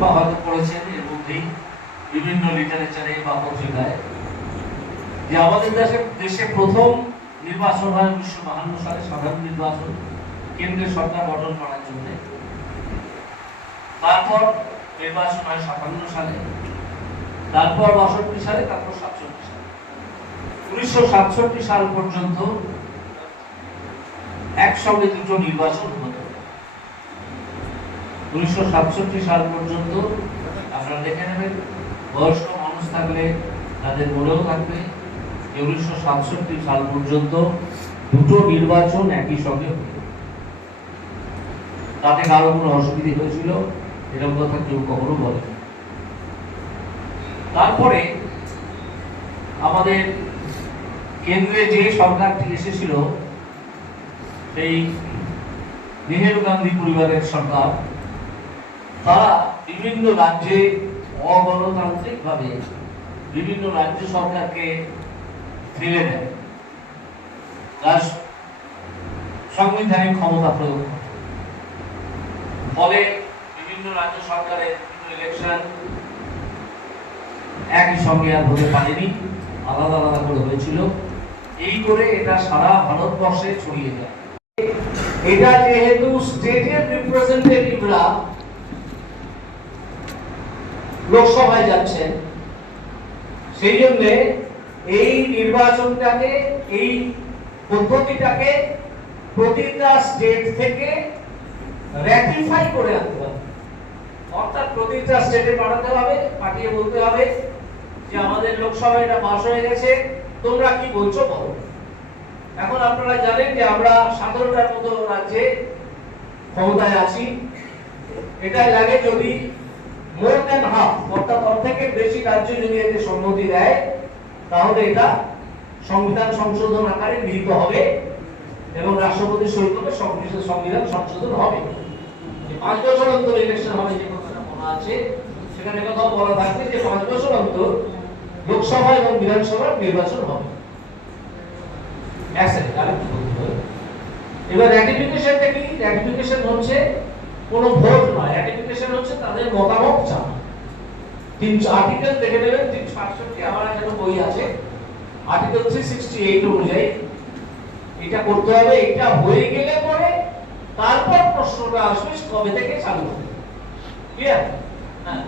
বা হয়তো পড়েছেন এর মধ্যেই বিভিন্ন লিটারেচারে বা পত্রিকায়, যে আমাদের দেশে প্রথম নির্বাচন হয় 1952 সালে, সাধারণ নির্বাচন, কেন্দ্রের সরকার গঠন করার জন্য। তারপর নির্বাচন হয় 57 সালে, তারপর 62 সালে, তারপর 67 সালে। 1967 সাল পর্যন্ত একসঙ্গে দুটো নির্বাচন হতো। 1967 সাল পর্যন্ত আপনারা দেখে নেবেন, বয়স্ক মানুষ থাকলে তাদের মনেও থাকবে যে 1967 সাল পর্যন্ত দুটো নির্বাচন একই সঙ্গে হতো। তাতে কারো কোনো অসুবিধা হয়েছিল এরকম কথা কেউ কখনো বলে। তারপরে আমাদের কেন্দ্রে যে সরকারটি এসেছিল, সেই নেহেরু গান্ধী পরিবারের সরকার, তারা বিভিন্ন রাজ্যে অগণতান্ত্রিক ভাবে বিভিন্ন রাজ্য সরকারকে ফেলে দেয়, তার সাংবিধানিক ক্ষমতা প্রয়োগ করে। ফলে বিভিন্ন রাজ্য সরকারের ইলেকশন একই সঙ্গে আর হতে পারেনি, আলাদা আলাদা করে হয়েছিল। এই করে এটা সারা ভারতবর্ষে ছড়িয়ে যায়। এটা যেহেতু স্টেটের রিপ্রেজেন্টেটিভরা লোকসভায় যাচ্ছেন, সেই জন্য এই নির্বাচনটাকে, এই পদ্ধতিটাকে প্রতিটা স্টেট থেকে র্যাটিফাই করে আনতে হবে। অর্থাৎ প্রতিটা স্টেটে পাঠাতে হবে, পাঠিয়ে বলতে হবে যে আমাদের লোকসভায় এটা পাস হয়ে গেছে, তোমরা কি বলছো বলো। এখন আপনারা জানেন যে আমরা 17টার মতো রাজ্যে ক্ষমতায় আছি। এটাই লাগে যদি মোর দ্যান হাফ, অর্থাৎ অর্ধেকের বেশি রাজ্য যদি এতে সম্মতি দেয়, তাহলে এটা সংবিধান সংশোধন আকারে গৃহীত হবে এবং রাষ্ট্রপতি সই করলে সংবিধান সংশোধন হবে। 5 বছর অন্তর ইলেকশন হবে, যে কথাটা বলা আছে সেখানে কথা বলা থাকবে যে 5 বছর অন্তর লোকসভা এবং বিধানসভার নির্বাচন হবে। এবার র্যাটিফিকেশনটা কি? র্যাটিফিকেশন হচ্ছে কোনো ভোট নয়, র্যাটিফিকেশন হচ্ছে তাদের মতামত চাওয়া। 3 আর্টিকেল দেখে নেবেন, 368, আমার এখানে বই আছে, আর্টিকেল 368 অনুযায়ী এটা করতে হবে। এটা হয়ে গেলে পরে তারপর প্রশ্নটা আসবে কবে থেকে চালু হবে। ক্লিয়ার? হ্যাঁ।